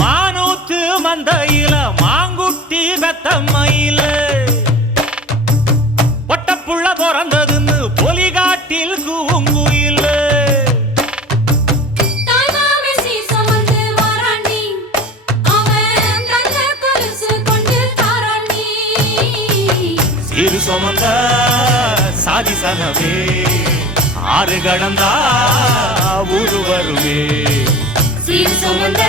மானூத்து மந்தையில மாங்குட்டி பெத்தம்மையில ஒட்டப்புள்ள பிறந்ததுன்னு பொலிகாட்டில் கூங்குயில சீரு சுமந்த சாதி சனவே ஆறு கடந்தா ஊரு வருவே சீர் சுமந்த